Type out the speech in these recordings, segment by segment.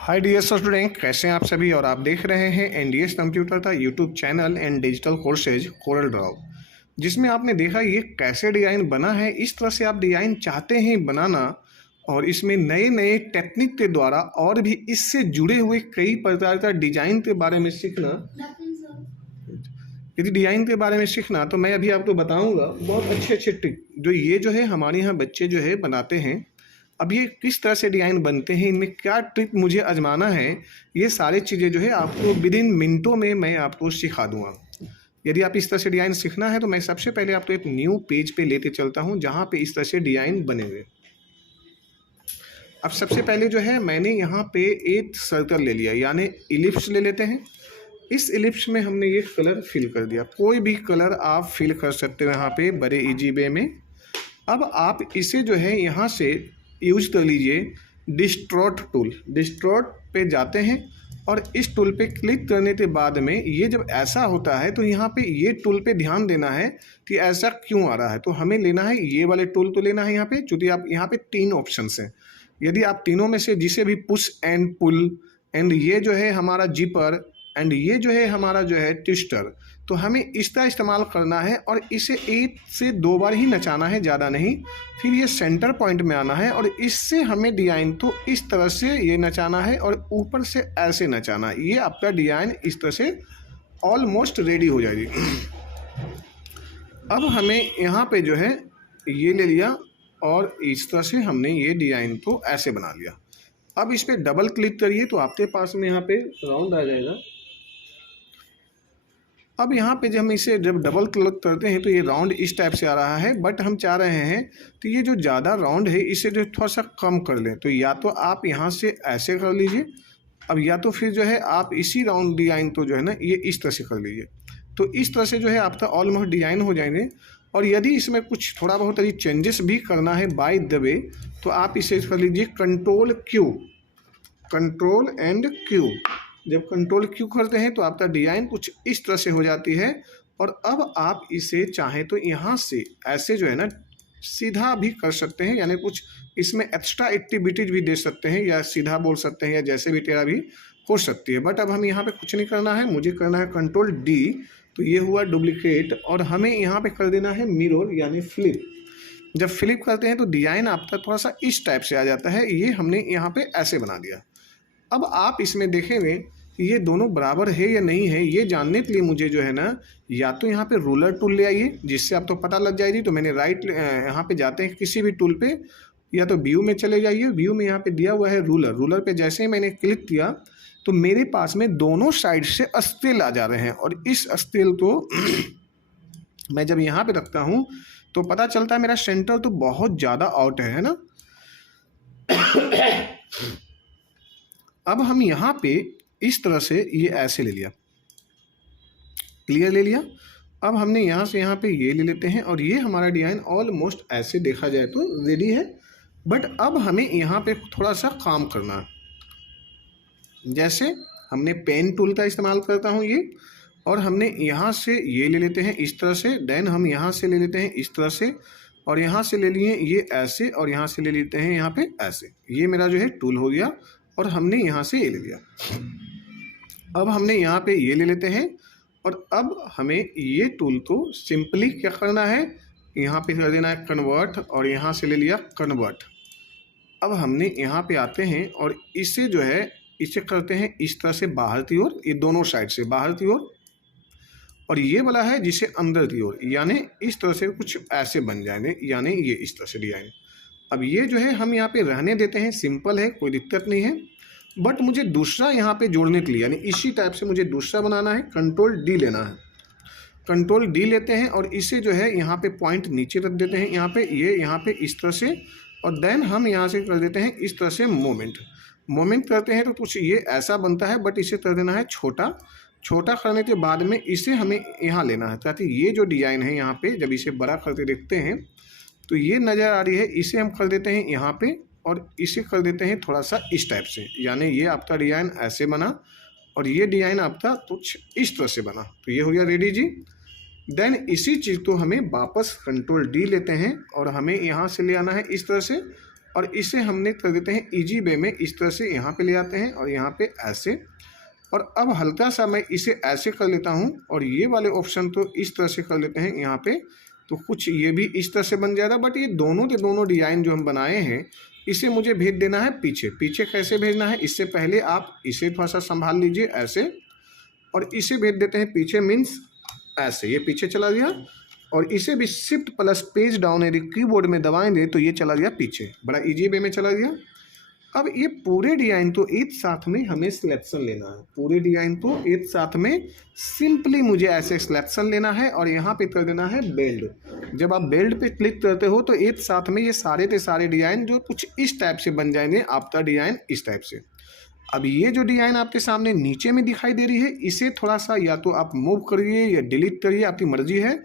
Hi dear student, कैसे हैं आप सभी। और आप देख रहे हैं एनडीएस कंप्यूटर का YouTube channel and digital courses Corel Draw, जिसमें आपने देखा ये कैसे डिज़ाइन बना है। इस तरह से आप डिज़ाइन चाहते हैं बनाना और इसमें नए नए टेक्निक के द्वारा और भी इससे जुड़े हुए कई प्रकार का डिज़ाइन के बारे में सीखना। यदि डिज़ाइन के बारे में सीखना तो मैं अभी आपको बताऊंगा बहुत अच्छे अच्छे ट्रिक जो जो है हमारे यहाँ बच्चे जो है बनाते हैं। अब ये किस तरह से डिज़ाइन बनते हैं, इनमें क्या ट्रिक मुझे आजमाना है, ये सारी चीज़ें जो है आपको विद इन मिनटों में मैं आपको सिखा दूंगा। यदि आप इस तरह से डिज़ाइन सीखना है तो मैं सबसे पहले आपको एक न्यू पेज पे लेते चलता हूँ जहाँ पे इस तरह से डिज़ाइन बनेंगे। अब सबसे पहले जो है मैंने यहाँ पे एक सर्कल ले लिया, यानी इलिप्स ले लेते हैं। इस इलिप्स में हमने ये कलर फिल कर दिया। कोई भी कलर आप फिल कर सकते हो यहाँ पे बड़े इजी वे में। अब आप इसे जो है यहाँ से यूज कर लीजिए डिस्ट्रॉट टूल। डिस्ट्रॉट पे जाते हैं और इस टूल पे क्लिक करने के बाद में ये जब ऐसा होता है तो यहाँ पे ये टूल पे ध्यान देना है कि ऐसा क्यों आ रहा है। तो हमें लेना है ये वाले टूल तो लेना है यहाँ पे, क्योंकि आप यहाँ पे 3 ऑप्शंस हैं। यदि आप तीनों में से जिसे भी पुश एंड पुल एंड ये जो है हमारा जिपर एंड ये जो है हमारा जो है ट्विस्टर, तो हमें इसका इस्तेमाल करना है और इसे 1 से 2 बार ही नचाना है, ज़्यादा नहीं। फिर ये सेंटर पॉइंट में आना है और इससे हमें डिज़ाइन तो इस तरह से ये नचाना है और ऊपर से ऐसे नचाना है। ये आपका डिज़ाइन इस तरह से ऑलमोस्ट रेडी हो जाएगी। अब हमें यहाँ पे जो है ये ले लिया और इस तरह से हमने ये डिज़ाइन तो ऐसे बना लिया। अब इस पर डबल क्लिक करिए तो आपके पास में यहाँ पे राउंड आ जाएगा। अब यहाँ पे जब हम इसे डबल क्लिक करते हैं तो ये राउंड इस टाइप से आ रहा है, बट हम चाह रहे हैं तो ये जो ज़्यादा राउंड है इसे जो थोड़ा सा कम कर लें। तो या तो आप यहाँ से ऐसे कर लीजिए, अब या तो फिर जो है आप इसी राउंड डिज़ाइन तो जो है ना ये इस तरह से कर लीजिए। तो इस तरह से जो है आपका ऑलमोस्ट डिज़ाइन हो जाएंगे। और यदि इसमें कुछ थोड़ा बहुत यदि चेंजेस भी करना है बाय द वे तो आप इसे कर लीजिए कंट्रोल एंड क्यू। जब कंट्रोल क्यू करते हैं तो आपका डिज़ाइन कुछ इस तरह से हो जाती है। और अब आप इसे चाहें तो यहाँ से ऐसे जो है ना सीधा भी कर सकते हैं, यानी कुछ इसमें एक्स्ट्रा एक्टिविटीज भी दे सकते हैं, या सीधा बोल सकते हैं, या जैसे भी तेरा भी हो सकती है। बट अब हम यहाँ पे कुछ नहीं करना है, मुझे करना है कंट्रोल डी। तो ये हुआ डुप्लीकेट और हमें यहाँ पे कर देना है मिरर यानी फ्लिप। जब फ्लिप करते हैं तो डिज़ाइन आपका थोड़ा सा इस टाइप से आ जाता है। ये हमने यहाँ पे ऐसे बना दिया। अब आप इसमें देखेंगे ये दोनों बराबर है या नहीं है, ये जानने के लिए मुझे जो है ना या तो यहाँ पे रूलर टूल ले आइए, जिससे आपको पता लग जाएगी। तो मैंने राइट यहाँ पे जाते हैं किसी भी टूल पे, या तो व्यू में चले जाइए। व्यू में यहाँ पे दिया हुआ है रूलर। रूलर पे जैसे ही मैंने क्लिक किया तो मेरे पास में दोनों साइड से अस्तेल आ जा रहे हैं। और इस अस्तेल को मैं जब यहाँ पे रखता हूँ तो पता चलता है मेरा सेंटर तो बहुत ज़्यादा आउट है ना। अब हम यहाँ पे इस तरह से ये ऐसे ले लिया, क्लियर ले लिया। अब हमने यहाँ से यहाँ पे ये ले लेते हैं और ये हमारा डिज़ाइन ऑलमोस्ट ऐसे देखा जाए तो रेडी है। बट अब हमें यहाँ पे थोड़ा सा काम करना है। जैसे हमने पेन टूल का इस्तेमाल करता हूँ ये, और हमने यहाँ से ये ले लेते हैं इस तरह से। देन हम यहाँ से ले लेते हैं इस तरह से, और यहाँ से ले लिए ये ऐसे, और यहाँ से ले लेते हैं यहाँ पे ऐसे। ये मेरा जो है टूल हो गया और हमने यहाँ से ये ले लिया। अब हमने यहाँ पे ये ले लेते हैं और अब हमें ये टूल को सिंपली क्या करना है, यहाँ पे कर देना है कन्वर्ट, और यहाँ से ले लिया कन्वर्ट। अब हमने यहाँ पे आते हैं और इसे जो है इसे करते हैं इस तरह से बाहर की ओर, ये दोनों साइड से बाहर की ओर, और ये वाला है जिसे अंदर की ओर, यानी इस तरह से कुछ ऐसे बन जाएंगे, यानी ये इस तरह से डिजाइन। अब ये जो है हम यहाँ पे रहने देते हैं, सिंपल है, कोई दिक्कत नहीं है। बट मुझे दूसरा यहाँ पे जोड़ने के लिए, यानी इसी टाइप से मुझे दूसरा बनाना है। कंट्रोल डी लेना है, कंट्रोल डी लेते हैं और इसे जो है यहाँ पे पॉइंट नीचे रख देते हैं, यहाँ पे ये यहाँ पे इस तरह से। और देन हम यहाँ से कर देते हैं इस तरह से मोमेंट करते हैं तो कुछ ये ऐसा बनता है। बट इसे कर देना है छोटा। छोटा करने के बाद में इसे हमें यहाँ लेना है, ताकि ये जो डिज़ाइन है यहाँ पे जब इसे बड़ा करके देखते हैं तो ये नज़र आ रही है। इसे हम कर देते हैं यहाँ पे और इसे कर देते हैं थोड़ा सा इस टाइप से, यानी ये आपका डिज़ाइन ऐसे बना और ये डिज़ाइन आपका कुछ इस तरह से बना। तो ये हो गया रेडी जी। देन इसी चीज़ को हमें वापस कंट्रोल डी लेते हैं और हमें यहाँ से ले आना है इस तरह से, और इसे हमने कर देते हैं ईजी वे में, इस तरह से यहाँ पे ले आते हैं और यहाँ पे ऐसे। और अब हल्का सा मैं इसे ऐसे कर लेता हूँ और ये वाले ऑप्शन तो इस तरह से कर लेते हैं यहाँ पे, तो कुछ ये भी इस तरह से बन जाएगा। बट ये दोनों के दोनों डिज़ाइन जो हम बनाए हैं इसे मुझे भेज देना है पीछे। पीछे कैसे भेजना है, इससे पहले आप इसे थोड़ा सा संभाल लीजिए ऐसे, और इसे भेज देते हैं पीछे, मीन्स ऐसे ये पीछे चला गया। और इसे भी शिफ्ट प्लस पेज डाउन यदि कीबोर्ड में दबाएंगे तो ये चला गया पीछे, बड़ा इजी वे में चला गया। अब ये पूरे डिज़ाइन तो एक साथ में हमें सिलेक्शन लेना है, पूरे डिज़ाइन तो एक साथ में सिंपली मुझे ऐसे सिलेक्शन लेना है और यहाँ पे कर देना है बेल्ड। जब आप बेल्ड पे क्लिक करते हो तो एक साथ में ये सारे के सारे डिज़ाइन जो कुछ इस टाइप से बन जाएंगे, आपका डिज़ाइन इस टाइप से। अब ये जो डिज़ाइन आपके सामने नीचे में दिखाई दे रही है, इसे थोड़ा सा या तो आप मूव करिए या डिलीट करिए, आपकी मर्जी है,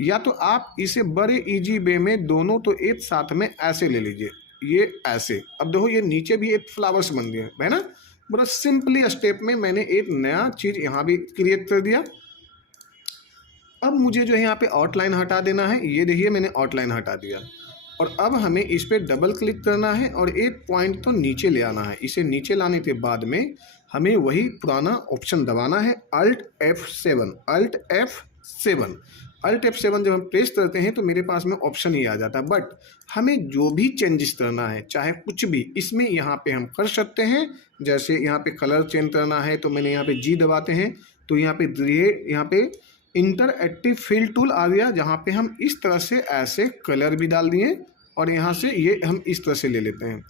या तो आप इसे बड़े इजी वे में दोनों तो एक साथ में ऐसे ले लीजिए, ये ऐसे। अब देखो ये नीचे भी एक फ्लावर्स बन गया है ना, बड़ा सिंपली स्टेप में मैंने एक नया चीज़ यहाँ भी क्रिएट कर दिया। अब मुझे जो है यहाँ पे आउटलाइन हटा देना है, ये देखिए मैंने आउटलाइन हटा दिया। और अब हमें इस पर डबल क्लिक करना है और एक पॉइंट तो नीचे ले आना है। इसे नीचे लाने के बाद में हमें वही पुराना ऑप्शन दबाना है, Alt F7। Alt F7 Alt F7 जब हम प्रेस करते हैं तो मेरे पास में ऑप्शन ही आ जाता है। बट हमें जो भी चेंजेस करना है, चाहे कुछ भी इसमें यहाँ पे हम कर सकते हैं। जैसे यहाँ पे कलर चेंज करना है तो मैंने यहाँ पे G दबाते हैं तो यहाँ पे इंटरएक्टिव फिल टूल आ गया, जहाँ पे हम इस तरह से ऐसे कलर भी डाल दिए और यहाँ से ये हम इस तरह से ले लेते हैं।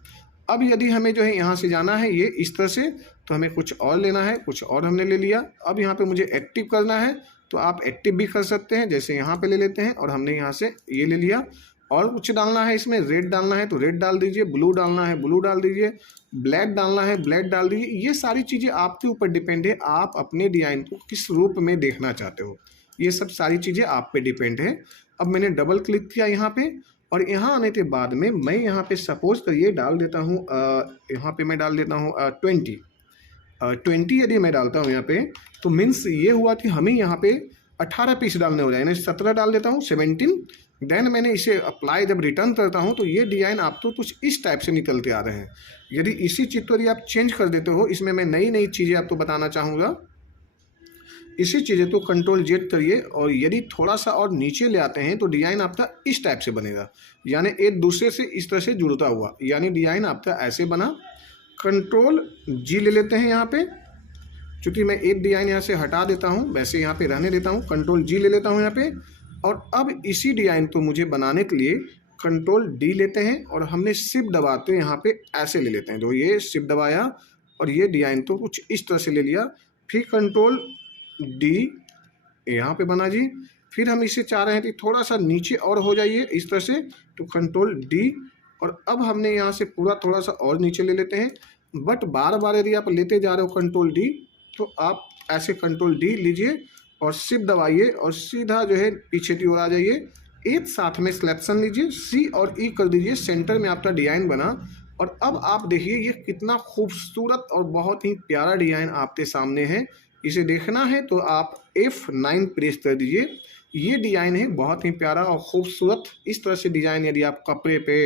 अब यदि हमें जो है यहाँ से जाना है ये इस तरह से, तो हमें कुछ और लेना है, कुछ और हमने ले लिया। अब यहाँ पे मुझे एक्टिव करना है तो आप एक्टिव भी कर सकते हैं, जैसे यहाँ पे ले लेते हैं और हमने यहाँ से ये ले लिया। और कुछ डालना है इसमें, रेड डालना है तो रेड डाल दीजिए, ब्लू डालना है ब्लू डाल दीजिए, ब्लैक डालना है ब्लैक डाल दीजिए। ये सारी चीज़ें आपके ऊपर डिपेंड है, आप अपने डिज़ाइन को किस रूप में देखना चाहते हो, ये सब सारी चीज़ें आप पे डिपेंड है। अब मैंने डबल क्लिक किया यहाँ पे और यहाँ आने के बाद में मैं यहाँ पे सपोज करिए डाल देता हूँ, यहाँ पे मैं डाल देता हूँ 20 यदि मैं डालता हूँ यहाँ पे तो मीन्स ये हुआ कि हमें यहाँ पे 18 पीस डालने हो जाए, 17 डाल देता हूँ 17। देन मैंने इसे अप्लाई जब रिटर्न करता हूँ तो ये डिज़ाइन आप तो कुछ इस टाइप से निकलते आ रहे हैं। यदि इसी चीज़ को यदि आप चेंज कर देते हो, इसमें मैं नई नई चीज़ें आपको बताना चाहूँगा। इसी चीज़ें तो कंट्रोल जेड करिए और यदि थोड़ा सा और नीचे ले आते हैं तो डिज़ाइन आपका इस टाइप से बनेगा, यानी एक दूसरे से इस तरह से जुड़ता हुआ, यानी डिज़ाइन आपका ऐसे बना। कंट्रोल जी ले लेते हैं यहाँ पे, चूँकि मैं एक डिज़ाइन यहाँ से हटा देता हूँ, वैसे यहाँ पे रहने देता हूँ, कंट्रोल जी ले लेता हूँ यहाँ पे। और अब इसी डिज़ाइन को मुझे बनाने के लिए कंट्रोल डी लेते हैं और हमने शिफ्ट दबाते यहाँ पे ऐसे ले लेते हैं। जो ये शिफ्ट दबाया और ये डिज़ाइन तो कुछ इस तरह से ले लिया, फिर कंट्रोल डी यहाँ पे बना जी। फिर हम इसे चाह रहे हैं कि थोड़ा सा नीचे और हो जाइए इस तरह से, तो कंट्रोल डी। और अब हमने यहाँ से पूरा थोड़ा सा और नीचे ले लेते हैं। बट बार बार यदि आप लेते जा रहे हो कंट्रोल डी तो आप ऐसे कंट्रोल डी लीजिए और शिफ्ट दबाइए और सीधा जो है पीछे की ओर आ जाइए। एक साथ में सिलेक्शन लीजिए, सी और ई कर दीजिए, सेंटर में आपका डिज़ाइन बना। और अब आप देखिए ये कितना खूबसूरत और बहुत ही प्यारा डिज़ाइन आपके सामने है। इसे देखना है तो आप F9 प्रेस कर दीजिए। ये डिज़ाइन है बहुत ही प्यारा और खूबसूरत। इस तरह से डिज़ाइन यदि आप कपड़े पे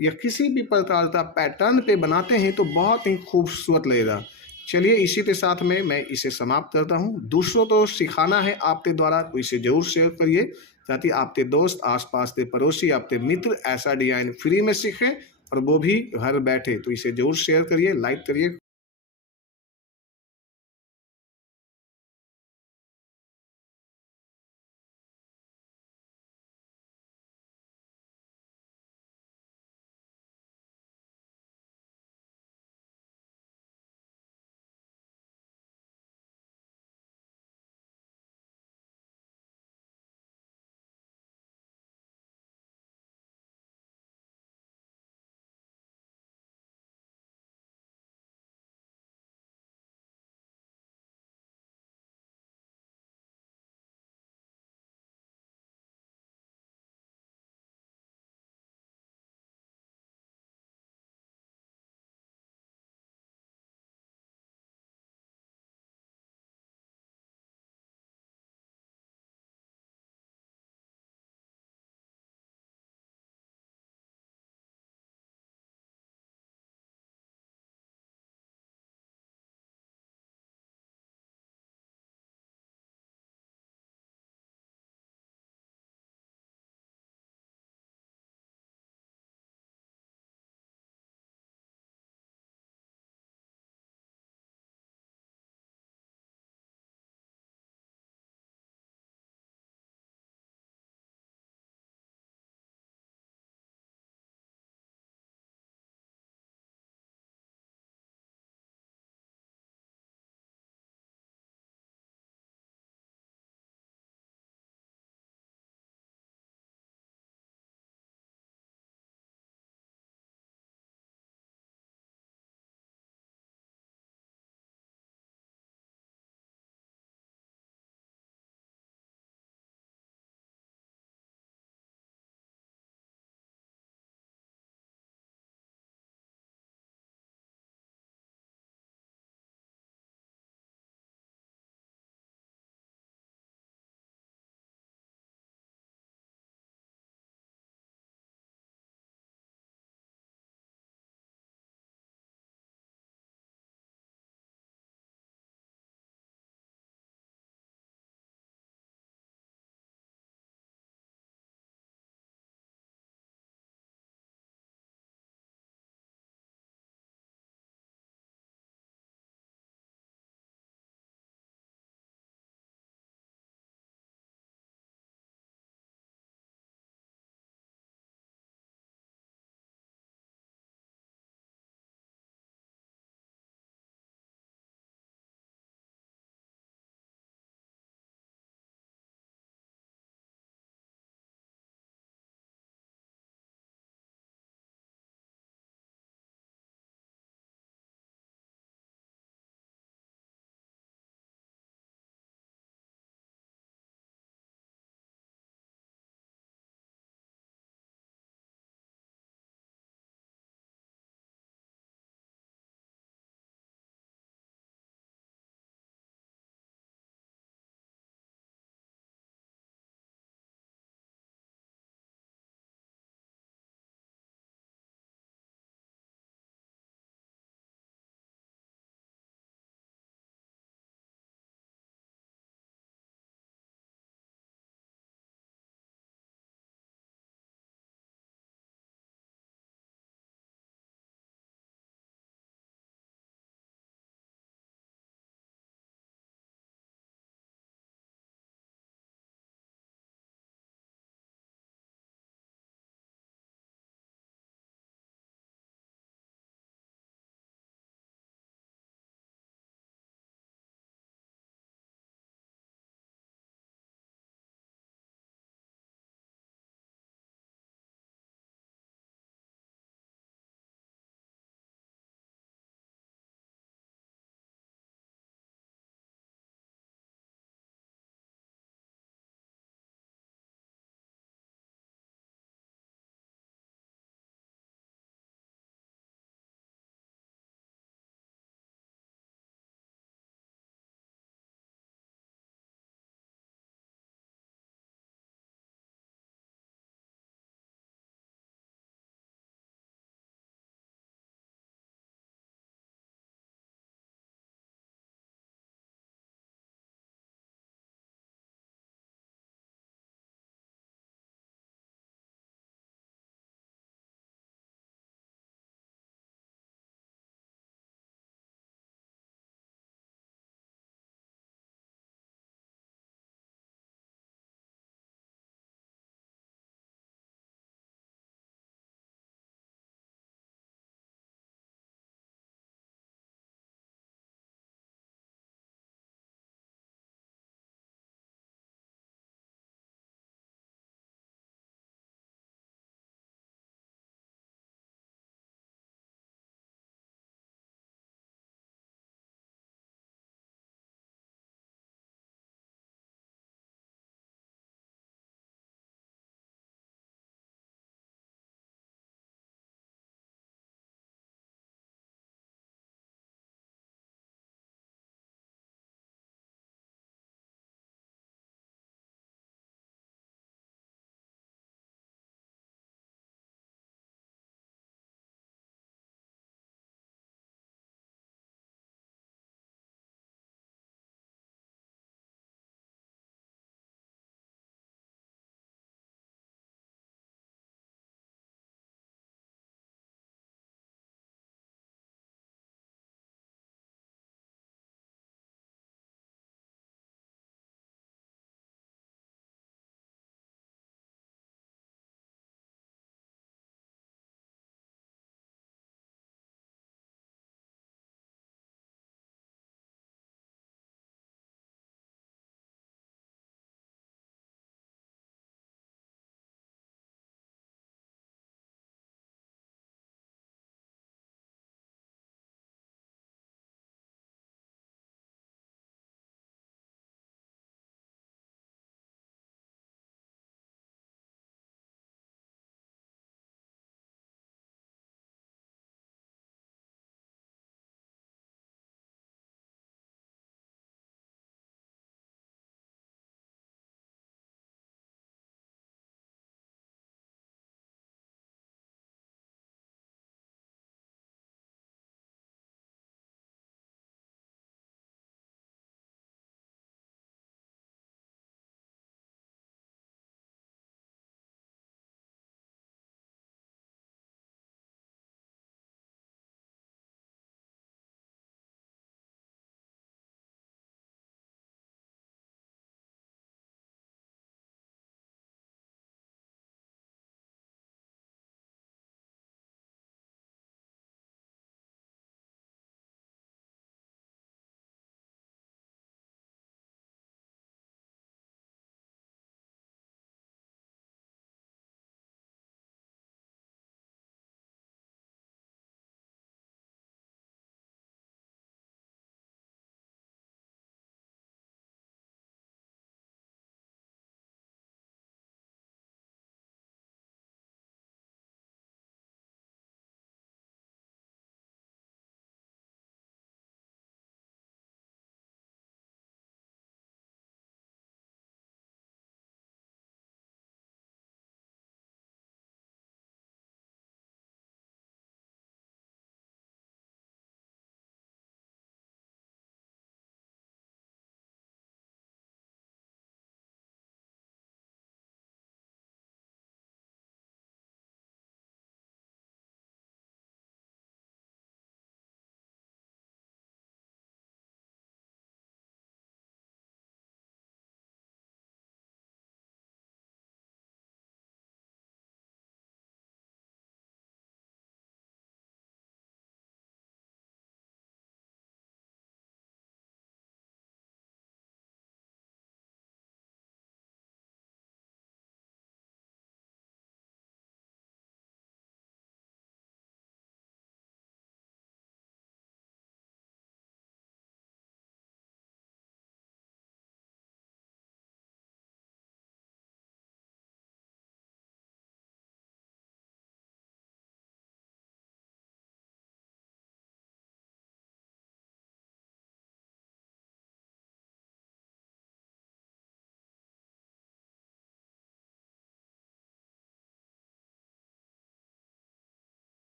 या किसी भी प्रकार का पैटर्न पे बनाते हैं तो बहुत ही खूबसूरत लगेगा। चलिए इसी के साथ में मैं इसे समाप्त करता हूँ। दूसरों को सिखाना है आपके द्वारा तो इसे ज़रूर शेयर करिए, ताकि आपके दोस्त, आसपास के पड़ोसी, आपके मित्र ऐसा डिज़ाइन फ्री में सीखें और वो भी घर बैठे। तो इसे ज़रूर शेयर करिए, लाइक करिए।